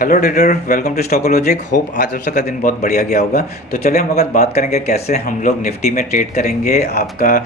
Hello dear, welcome to Stockologic. Hope आज आप सबका दिन बहुत बढ़िया गया होगा। तो चलिए हम लोग आज बात करेंगे कैसे हम लोग निफ्टी में ट्रेड करेंगे आपका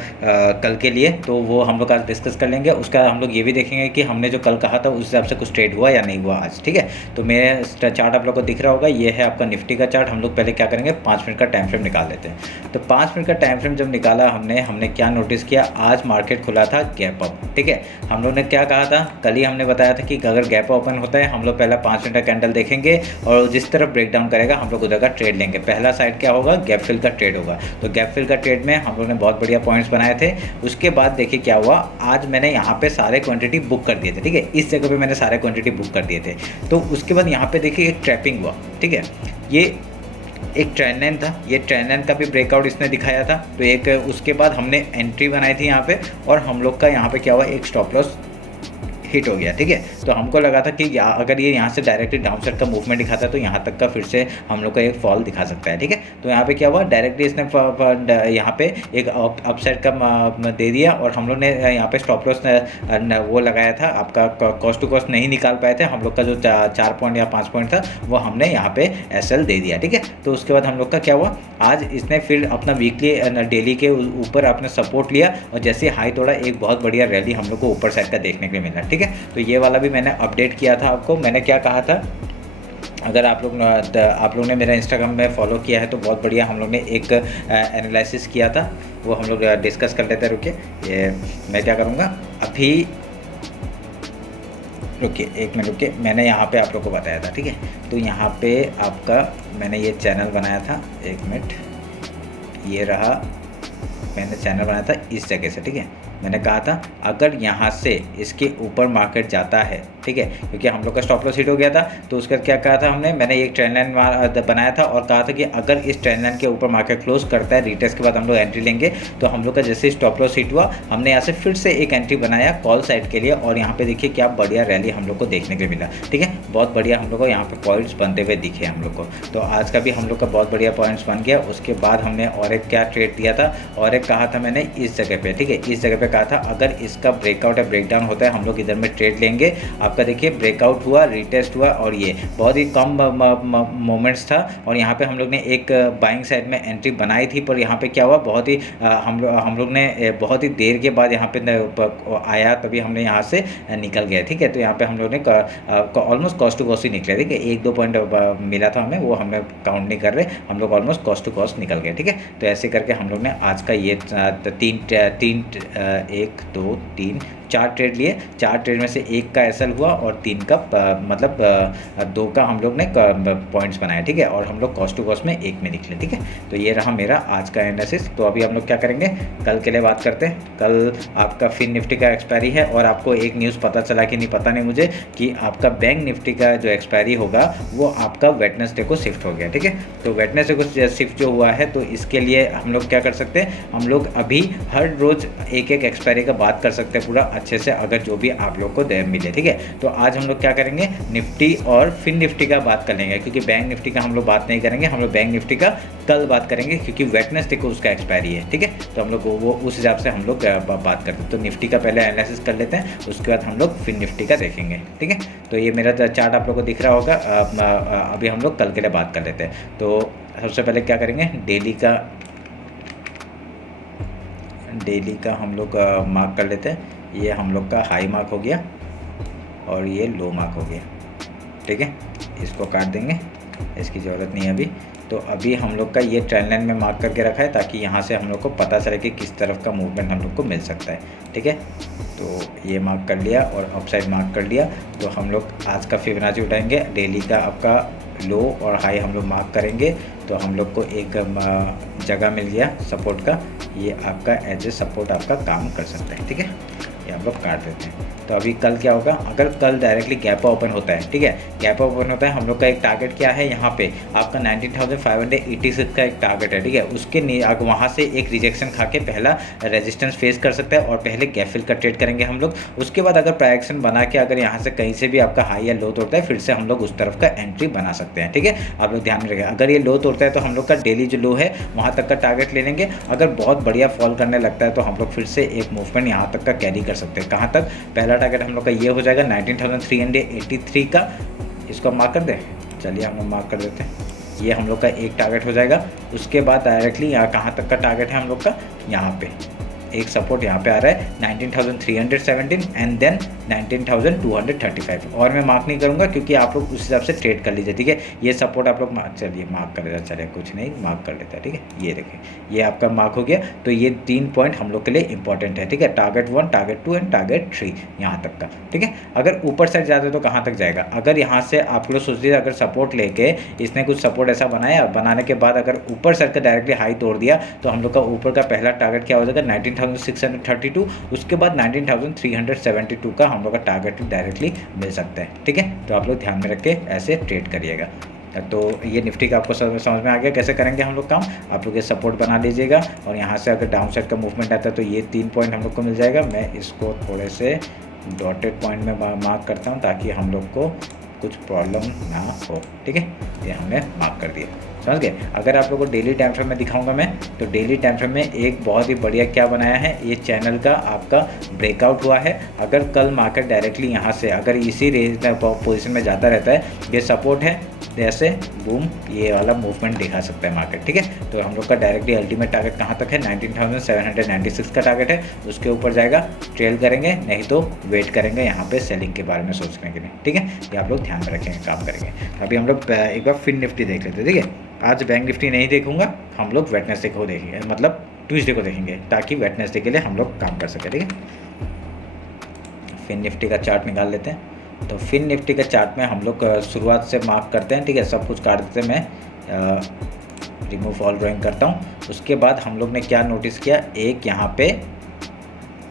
कल के लिए। तो वो हम लोग आज डिस्कस कर लेंगे। उसका हम लोग ये भी देखेंगे कि हमने जो कल कहा था उस हिसाब से कुछ ट्रेड हुआ या नहीं हुआ आज। ठीक है, तो मेरे चार्ट आप लोग को दिख रहा होगा, ये है आपका निफ्टी का चार्ट। हम लोग पहले क्या करेंगे, 5 मिनट का टाइम फ्रेम निकाल लेते हैं। तो 5 मिनट का टाइम फ्रेम जब निकाला हमने क्या नोटिस किया, आज मार्केट खुला था गैप अप। ठीक है, हम लोग ने क्या कहा था, कल ही हमने बताया था कि अगर गैप ओपन होता है हम लोग पहला 5 मिनट का कैंडल देखेंगे और जिस तरफ ब्रेक डाउन करेगा हम लोग उधर का ट्रेड लेंगे। पहला साइड क्या होगा, गैप फिल का ट्रेड होगा। तो गैप फिल का ट्रेड में हम लोग ने बहुत बढ़िया पॉइंट्स बनाए थे। उसके बाद देखिए क्या हुआ, आज मैंने यहाँ पे सारे क्वांटिटी बुक कर दिए थे। ठीक है, इस जगह पे मैंने सारे क्वांटिटी बुक कर दिए थे। तो उसके बाद यहाँ पे देखिए एक ट्रैपिंग हुआ। ठीक है, ये एक ट्रेंड लाइन था, ये ट्रेंड लाइन का भी ब्रेकआउट इसने दिखाया था। तो एक उसके बाद हमने एंट्री बनाई थी यहाँ पे, और हम लोग का यहाँ पे क्या हुआ, एक स्टॉप लॉस हिट हो गया। ठीक है, तो हमको लगा था कि अगर ये यहाँ से डायरेक्टली डाउन साइड का मूवमेंट दिखाता है तो यहाँ तक का फिर से हम लोग का एक फॉल दिखा सकता है। ठीक है, तो यहाँ पे क्या हुआ, डायरेक्टली इसने यहाँ पे एक अपसाइड का दे दिया, और हम लोग ने यहाँ पे स्टॉप लॉस वो लगाया था। आपका कॉस्ट टू कॉस्ट नहीं निकाल पाए थे हम लोग का, जो 4 पॉइंट या 5 पॉइंट था वो हमने यहाँ पे SL दे दिया। ठीक है, तो उसके बाद हम लोग का क्या हुआ, आज इसने फिर अपना वीकली डेली के ऊपर आपने सपोर्ट लिया, और जैसे हाई तोड़ा एक बहुत बढ़िया रैली हम लोग को ऊपर साइड का देखने के लिए मिला। ठीक है, तो ये वाला भी मैंने अपडेट किया था आपको। मैंने क्या कहा था, अगर आप लोग ने मेरा इंस्टाग्राम में फॉलो किया है तो बहुत बढ़िया हम लोग ने एक एनालिसिस किया था, वो हम लोग डिस्कस कर लेते हैं। रुकिए, ये मैं क्या करूँगा अभी, रुकिए 1 मिनट रुकिए, मैंने यहाँ पे आप लोग को बताया था। ठीक है, तो यहाँ पे आपका मैंने ये चैनल बनाया था, 1 मिनट, ये रहा, मैंने चैनल बनाया था इस जगह से। ठीक है, मैंने कहा था अगर यहाँ से इसके ऊपर मार्केट जाता है, ठीक है, क्योंकि हम लोग का स्टॉप लॉस हिट हो गया था, तो उसका क्या कहा था मैंने एक ट्रेंड लाइन बनाया था और कहा था कि अगर इस ट्रेंड लाइन के ऊपर मार्केट क्लोज करता है, रिटेस्ट के बाद हम लोग एंट्री लेंगे। तो हम लोग का जैसे स्टॉप लॉस हिट हुआ, हमने यहाँ से फिर से एक एंट्री बनाया कॉल साइड के लिए, और यहाँ पे देखिए क्या बढ़िया रैली हम लोग को देखने के लिए मिला। ठीक है, बहुत बढ़िया हम लोग को यहाँ पे पॉइंट्स बनते हुए दिखे हम लोग को। तो आज का भी हम लोग का बहुत बढ़िया पॉइंट्स बन गया। उसके बाद हमने और एक क्या ट्रेड दिया था, और एक कहा था मैंने इस जगह पे। ठीक है, इस जगह पे कहा था अगर इसका ब्रेकआउट या ब्रेकडाउन होता है हम लोग इधर में ट्रेड लेंगे। आपका देखिए ब्रेकआउट हुआ, रिटेस्ट हुआ, और ये बहुत ही कम मोमेंट्स था, और यहाँ पे हम लोग ने एक बाइंग साइड में एंट्री बनाई थी। पर यहाँ पे क्या हुआ, बहुत ही हम लोग ने बहुत ही देर के बाद यहाँ पे आया, तभी हमने यहाँ से निकल गया। ठीक है, तो यहाँ पे हम लोग ने ऑलमोस्ट कॉस्ट टू कॉस्ट ही निकले। ठीक है, 1-2 पॉइंट मिला था हमें, वो हमें काउंट नहीं कर रहे, हम लोग ऑलमोस्ट कॉस्ट टू कॉस्ट निकल गए। ठीक है, तो ऐसे करके हम लोग ने आज का ये 4 ट्रेड लिए। 4 ट्रेड में से 1 का SL हुआ और 3 का मतलब 2 का हम लोग ने पॉइंट्स बनाए। ठीक है, और हम लोग कॉस्ट टू कॉस्ट में 1 में निकले। ठीक है, तो ये रहा मेरा आज का एनालिसिस। तो अभी हम लोग क्या करेंगे, कल के लिए बात करते हैं। कल आपका फिन निफ्टी का एक्सपायरी है, और आपको एक न्यूज़ पता चला कि नहीं पता नहीं मुझे, कि आपका बैंक निफ्टी का जो एक्सपायरी होगा वो आपका वेडनेसडे को शिफ्ट हो गया। ठीक है, तो वेडनेसडे को शिफ्ट जो हुआ है, तो इसके लिए हम लोग क्या कर सकते हैं, हम लोग अभी हर रोज़ एक एक्सपायरी का बात कर सकते हैं पूरा अच्छे से, अगर जो भी आप लोग को मिले। ठीक है, तो आज हम लोग क्या करेंगे, निफ्टी और फिन निफ्टी का बात कर लेंगे, क्योंकि बैंक निफ्टी का हम लोग बात नहीं करेंगे। हम लोग बैंक निफ्टी का कल बात करेंगे, क्योंकि वेडनेसडे को उसका एक्सपायरी है। ठीक है, तो हम लोग वो उस हिसाब से हम लोग बात करते हैं। तो निफ्टी का पहले एनालिसिस कर लेते हैं, उसके बाद हम लोग फिन निफ्टी का देखेंगे। ठीक है, तो ये मेरा चार्ट आप लोग को दिख रहा होगा। अभी हम लोग कल के लिए बात कर लेते हैं। तो सबसे पहले क्या करेंगे, डेली का हम लोग मार्क कर लेते हैं। ये हम लोग का हाई मार्क हो गया और ये लो मार्क हो गया। ठीक है, इसको काट देंगे, इसकी ज़रूरत नहीं है अभी। तो अभी हम लोग का ये ट्रेंड लाइन में मार्क करके रखा है, ताकि यहाँ से हम लोग को पता चले कि किस तरफ का मूवमेंट हम लोग को मिल सकता है। ठीक है, तो ये मार्क कर लिया और अपसाइड मार्क कर लिया। तो हम लोग आज का फिबोनाची उठाएंगे, डेली का आपका लो और हाई हम लोग मार्क करेंगे। तो हम लोग को एक जगह मिल गया सपोर्ट का, ये आपका एज ए सपोर्ट आपका काम कर सकता है। ठीक है, ये हम लोग काट देते हैं। तो अभी कल क्या होगा, अगर कल डायरेक्टली गैप ओपन होता है, ठीक है, गैप ओपन होता है, हम लोग का एक टारगेट क्या है, यहाँ पे आपका 19,586 का एक टारगेट है। ठीक है, उसके वहाँ से एक रिजेक्शन खा के पहला रेजिस्टेंस फेस कर सकता है, और पहले गैप फिल का ट्रेड करेंगे हम लोग। उसके बाद अगर प्राइजेक्शन बना के अगर यहाँ से कहीं से भी आपका हाई या लो तोड़ता है, फिर से हम लोग उस तरफ का एंट्री बना सकते हैं। ठीक है, आप लोग ध्यान में रखें, अगर ये लो तोड़ता है तो हम लोग का डेली जो लो है वहाँ तक का टारगेट ले लेंगे। अगर बहुत बढ़िया फॉल करने लगता है तो हम लोग फिर से एक मूवमेंट यहाँ तक का कैरी कर सकते हैं। कहाँ तक, पहला टारगेट हम लोग का ये हो जाएगा 19,383 का, इसको मार्क कर दें, चलिए हम लोग मार्क कर देते हैं। ये हम लोग का एक टारगेट हो जाएगा। उसके बाद डायरेक्टली यहाँ कहाँ तक का टारगेट है हम लोग का, यहाँ पे एक सपोर्ट यहाँ पे आ रहा है 19,317 एंड देन 19,235। और मैं मार्क नहीं करूँगा क्योंकि आप लोग उस हिसाब से ट्रेड कर लीजिए, ठीक है। ये सपोर्ट आप लोग चलिए मार्क कर देता, चलिए कुछ नहीं मार्क कर लेता है, ठीक है। ये देखिए ये आपका मार्क हो गया। तो ये 3 पॉइंट हम लोग के लिए इंपॉर्टेंट है, ठीक है। टारगेट 1, टारगेट 2 एंड टारगेट 3 यहाँ तक का, ठीक है। अगर ऊपर साइड जाते हो तो कहाँ तक जाएगा, अगर यहाँ से आप लोग सोच लीजिए अगर सपोर्ट लेके इसने कुछ सपोर्ट ऐसा बनाया, बनाने के बाद अगर ऊपर साइड का डायरेक्टली हाई तोड़ दिया तो हम लोग का ऊपर का पहला टारगेट क्या हो जाएगा 19,632। उसके बाद 19,372 का हम लोग का टारगेट डायरेक्टली मिल सकता है, ठीक है। तो आप लोग ध्यान में रख के ऐसे ट्रेड करिएगा। तो ये निफ्टी का आपको समझ में आ गया कैसे करेंगे हम लोग काम। आप लोग ये सपोर्ट बना लीजिएगा और यहाँ से अगर डाउन साइड का मूवमेंट आता है तो ये 3 पॉइंट हम लोग को मिल जाएगा। मैं इसको थोड़े से डॉटेड पॉइंट में मार्क करता हूँ ताकि हम लोग को कुछ प्रॉब्लम ना हो, ठीक है। ये हमने मार्क कर दिया, समझ गए। अगर आप लोगों को डेली टाइम फ्रेम में दिखाऊंगा मैं, तो डेली टाइम फ्रेम में एक बहुत ही बढ़िया क्या बनाया है, ये चैनल का आपका ब्रेकआउट हुआ है। अगर कल मार्केट डायरेक्टली यहाँ से अगर इसी रेंज में पोजीशन में जाता रहता है, ये सपोर्ट है, जैसे बूम ये वाला मूवमेंट दिखा सकता है मार्केट, ठीक है। तो हम लोग का डायरेक्टली अल्टीमेट टारगेट कहाँ तक है 19,796 का टारगेट है, उसके ऊपर जाएगा, ट्रेल करेंगे, नहीं तो वेट करेंगे यहाँ पे सेलिंग के बारे में सोचने के लिए, ठीक है। ये आप लोग ध्यान में रखेंगे, काम करेंगे। अभी हम लोग एक बार फिन निफ्टी देख लेते हैं, ठीक है। आज बैंक निफ्टी नहीं देखूंगा, हम लोग वेडनेसडे को देखेंगे, मतलब ट्यूसडे को देखेंगे, ताकि वेडनेसडे के लिए हम लोग काम कर सकें, ठीक है। फिन निफ्टी का चार्ट निकाल लेते हैं। तो फिन निफ्टी के चार्ट में हम लोग शुरुआत से मार्क करते हैं, ठीक है। सब कुछ काट देते हैं, मैं रिमूव ऑल ड्राइंग करता हूँ। उसके बाद हम लोग ने क्या नोटिस किया, एक यहाँ पे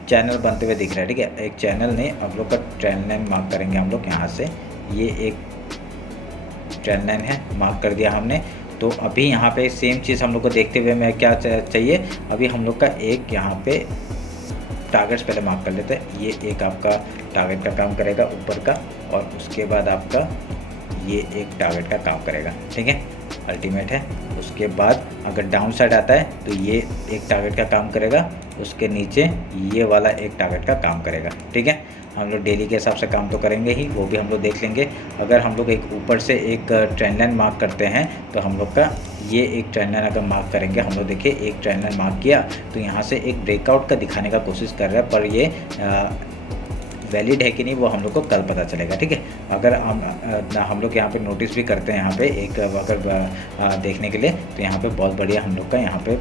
चैनल बनते हुए दिख रहा है, ठीक है। एक चैनल नहीं, हम लोग का ट्रेंड लाइन मार्क करेंगे हम लोग यहाँ से। ये एक ट्रेंड लाइन है, मार्क कर दिया हमने। तो अभी यहाँ पे सेम चीज़ हम लोग को देखते हुए मैं क्या चाहिए, अभी हम लोग का एक यहाँ पे टारगेट्स पहले मार्क कर लेते हैं। ये एक आपका टारगेट का काम करेगा ऊपर का, और उसके बाद आपका ये एक टारगेट का काम करेगा, ठीक है, अल्टीमेट है। उसके बाद अगर डाउन साइड आता है तो ये एक टारगेट का काम करेगा, उसके नीचे ये वाला एक टारगेट का काम करेगा, ठीक है। हम लोग डेली के हिसाब से काम तो करेंगे ही, वो भी हम लोग देख लेंगे। अगर हम लोग एक ऊपर से एक ट्रेंड लाइन मार्क करते हैं तो हम लोग का ये एक ट्रेंड लाइन अगर मार्क करेंगे, हम लोग देखिए एक ट्रेंड लाइन मार्क किया तो यहाँ से एक ब्रेकआउट का दिखाने का कोशिश कर रहा है, पर ये वैलिड है कि नहीं वो हम लोग को कल पता चलेगा, ठीक है। अगर हम लोग यहाँ पे नोटिस भी करते हैं यहाँ पे एक अगर देखने के लिए, तो यहाँ पे बहुत बढ़िया हम लोग का यहाँ पे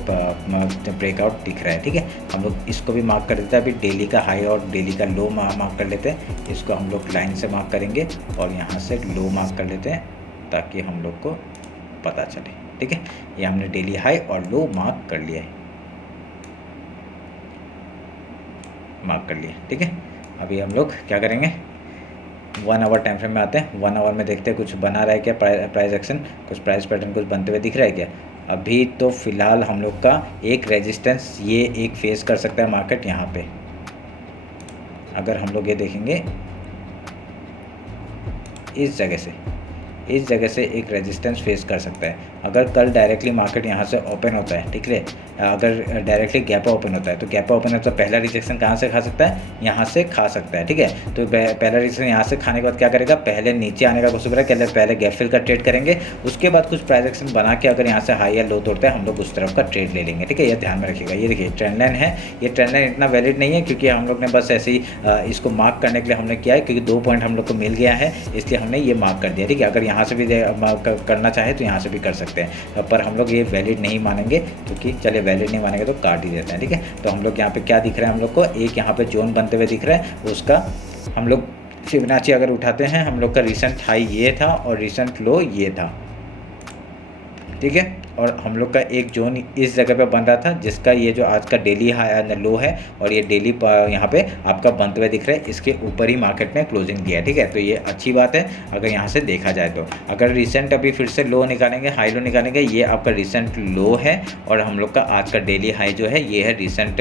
ब्रेकआउट दिख रहा है, ठीक है। हम लोग इसको भी मार्क कर देते हैं। अभी डेली का हाई और डेली का लो मार्क कर लेते हैं। इसको हम लोग लाइन से मार्क करेंगे और यहाँ से लो मार्क कर लेते हैं ताकि हम लोग को पता चले, ठीक है। ये हमने डेली हाई और लो मार्क कर लिया है, मार्क कर लिया, ठीक है। अभी हम लोग क्या करेंगे, 1 आवर टाइम फ्रेम में आते हैं। 1 आवर में देखते हैं कुछ बना रहा है क्या, प्राइस एक्शन, कुछ प्राइस पैटर्न कुछ बनते हुए दिख रहा है क्या। अभी तो फ़िलहाल हम लोग का एक रेजिस्टेंस ये एक फेस कर सकता है मार्केट यहाँ पे। अगर हम लोग ये देखेंगे इस जगह से एक रेजिस्टेंस फेस कर सकता है। अगर कल डायरेक्टली मार्केट यहाँ से ओपन होता है, ठीक है, अगर डायरेक्टली गैप ओपन होता है तो गैप ओपन होता है, पहला रिजेक्शन कहाँ से खा सकता है, यहाँ से खा सकता है, ठीक है। तो पहला रिजेक्शन यहाँ से खाने के बाद क्या करेगा, पहले नीचे आने का कोशिश करेगा, पहले गैप फिल का ट्रेड करेंगे, उसके बाद कुछ प्राइस एक्शन बना के अगर यहाँ से हाई या लो तोड़ता है हम लोग उस तरफ का ट्रेड ले लेंगे, ठीक है। ये ध्यान में रखिएगा। ये देखिए ट्रेंड लाइन है, ये ट्रेंड लाइन इतना वैलिड नहीं है क्योंकि हम लोग ने बस ऐसे ही इसको मार्क करने के लिए हमने किया है, क्योंकि 2 पॉइंट हम लोग को मिल गया है, इसलिए हमने ये मार्क कर दिया, ठीक है। अगर यहाँ से भी करना चाहे तो यहाँ से भी कर सकते हैं, पर हम लोग ये वैलिड नहीं मानेंगे, क्योंकि चलिए वैलिड नहीं मानेंगे तो काट ही देते हैं, ठीक है। तो हम लोग यहाँ पे क्या दिख रहा है, हम लोग को एक यहाँ पे जोन बनते हुए दिख रहा है, उसका हम लोग फिबोनाची अगर उठाते हैं, हम लोग का रिसेंट हाई ये था और रिसेंट लो ये था, ठीक है। और हम लोग का एक जोन इस जगह पे बन रहा था, जिसका ये जो आज का डेली हाई लो है और ये डेली यहाँ पे आपका बनते हुए दिख रहा है, इसके ऊपर ही मार्केट ने क्लोजिंग दिया है, ठीक है। तो ये अच्छी बात है अगर यहाँ से देखा जाए तो। अगर रिसेंट अभी फिर से लो निकालेंगे, हाई लो निकालेंगे, ये आपका रिसेंट लो है और हम लोग का आज का डेली हाई जो है ये है रिसेंट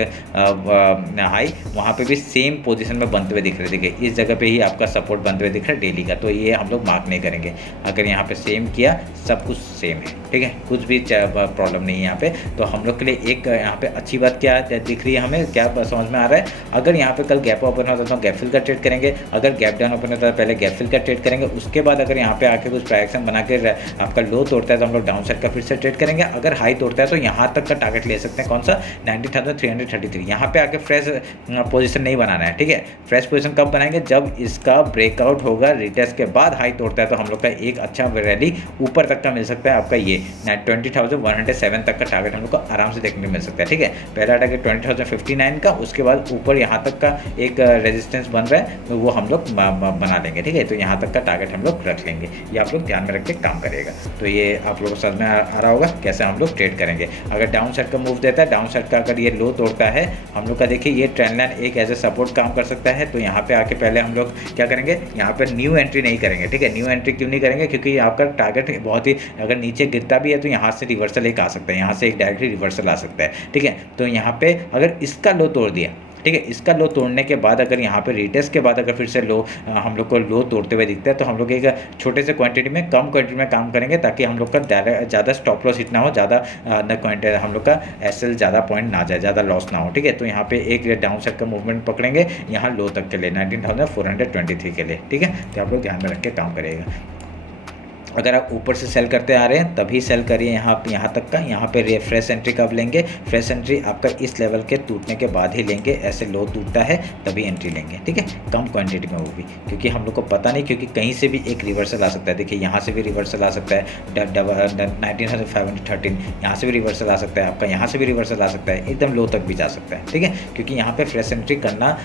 हाई, वहाँ पर भी सेम पोजिशन में बनते हुए दिख रहे, देखिए इस जगह पर ही आपका सपोर्ट बनते हुए दिख रहा है डेली का, तो ये हम लोग मार्क नहीं करेंगे। अगर यहाँ पर सेम किया, सब कुछ सेम है, ठीक है, कुछ भी प्रॉब्लम नहीं है यहाँ पे। तो हम लोग के लिए एक यहाँ पे अच्छी बात क्या दिख रही है, हमें क्या समझ में आ रहा है, अगर यहाँ पे कल गैप ओपन होता है तो गैप फिल का ट्रेड करेंगे, अगर गैप डाउन ओपन होता है पहले गैप फिल का ट्रेड करेंगे, उसके बाद अगर यहाँ पे आके कुछ प्राइस एक्शन बना के आपका लो तोड़ता है तो हम लोग डाउन साइड का फिर से ट्रेड करेंगे, अगर हाई तोड़ता है तो यहाँ तक का टारगेट ले सकते हैं, कौन सा 19,333। यहाँ पे आके फ्रेश पोजीशन नहीं बनाना है, ठीक है। फ्रेश पोजीशन कब बनाएंगे, जब इसका ब्रेकआउट होगा, रिटेस्ट के बाद हाई तोड़ता है तो हम लोग का एक अच्छा रैली ऊपर तक का मिल सकता है। आपका ये 20,107 तक का टारगेट हम लोग को आराम से देखने को मिल सकता है, ठीक है। पहला टारगेट 20,059 का, उसके बाद ऊपर यहाँ तक का एक रेजिस्टेंस बन रहा है तो वो हम लोग बना लेंगे, ठीक है। तो यहाँ तक का टारगेट हम लोग रख लेंगे, ये आप लोग ध्यान में रख के काम करिएगा। तो ये आप लोगों को समझ में आ रहा होगा कैसे हम लोग ट्रेड करेंगे। अगर डाउन साइड का मूव देता है, डाउन साइड का अगर ये लो तोड़ता है, हम लोग का देखिए ये ट्रेंड लाइन एक एज ए सपोर्ट काम कर सकता है। तो यहाँ पे आके पहले हम लोग क्या करेंगे, यहाँ पे न्यू एंट्री नहीं करेंगे, ठीक है। न्यू एंट्री क्यों नहीं करेंगे, क्योंकि आपका टारगेट बहुत ही, अगर नीचे गिरता भी है तो यहाँ से रिवर्सल एक आ सकता है, यहाँ से एक डायरेक्टली रिवर्सल आ सकता है, ठीक है। तो यहाँ पे अगर इसका लो तोड़ दिया, ठीक है, इसका लो तोड़ने के बाद अगर यहाँ पे रिटेस्ट के बाद अगर फिर से लो हम लोग को लो तोड़ते हुए दिखता है तो हम लोग एक छोटे से क्वांटिटी में, कम क्वांटिटी में काम करेंगे ताकि हम लोग का ज़्यादा स्टॉप लॉस हिट ना हो, ज़्यादा क्वांटिटी हम लोग का एसएल ज़्यादा पॉइंट ना जाए, ज़्यादा लॉस ना हो, ठीक है। तो यहाँ पे एक डाउन साइड का मूवमेंट पकड़ेंगे यहाँ लो तक के लिए 19,423 के लिए, ठीक है। तो आप लोग ध्यान में रख के काम करिएगा। अगर आप ऊपर से सेल करते आ रहे हैं तभी सेल करिए यहाँ तक का। यहाँ पे फ्रेश एंट्री कब लेंगे, फ्रेश एंट्री आपका इस लेवल के टूटने के बाद ही लेंगे, ऐसे लो टूटता है तभी एंट्री लेंगे, ठीक है, कम क्वांटिटी में वो भी, क्योंकि हम लोग को पता नहीं, क्योंकि कहीं से भी एक रिवर्सल आ सकता है। देखिए यहाँ से भी रिवर्सल आ सकता है 19,513, यहाँ से भी रिवर्सल आ सकता है, आपका यहाँ से भी रिवर्सल आ सकता है, एकदम लो तक भी जा सकता है, ठीक है। क्योंकि यहाँ पे फ्रेश एंट्री करना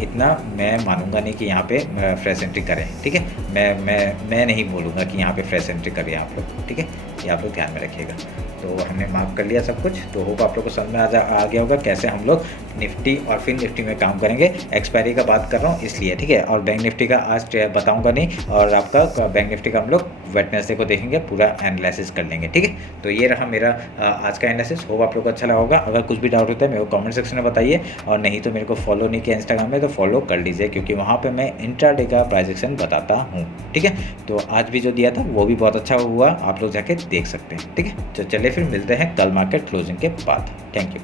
इतना मैं मानूंगा नहीं कि यहाँ पे फ्रेश एंट्री करें, ठीक है। मैं नहीं बोलूँगा कि यहाँ पे फ्रेश एंट्री करिए आप लोग, ठीक है। ये आप लोग ध्यान में रखिएगा। तो हमने मार्क कर लिया सब कुछ, तो होप आप लोग को समझ में आ गया होगा कैसे हम लोग निफ्टी और फिर निफ्टी में काम करेंगे। एक्सपायरी का बात कर रहा हूँ इसलिए, ठीक है। और बैंक निफ्टी का आज बताऊंगा नहीं, और आपका बैंक निफ्टी का हम लोग वेडनेसडे को देखेंगे, पूरा एनालिसिस कर लेंगे, ठीक है। तो ये रहा मेरा आज का एनालिसिस। होप आप लोग को अच्छा लगा होगा। अगर कुछ भी डाउट होता है मेरे को कमेंट सेक्शन में बताइए, और नहीं तो मेरे को फॉलो नहीं किया इंस्टाग्राम में तो फॉलो कर लीजिए, क्योंकि वहाँ पर मैं इंट्राडे का प्राइस एक्शन बताता हूँ, ठीक है। तो आज भी जो दिया था वो भी बहुत अच्छा हुआ, आप लोग जाके देख सकते हैं, ठीक है। तो चलिए फिर मिलते हैं कल मार्केट क्लोजिंग के बाद। Thank you.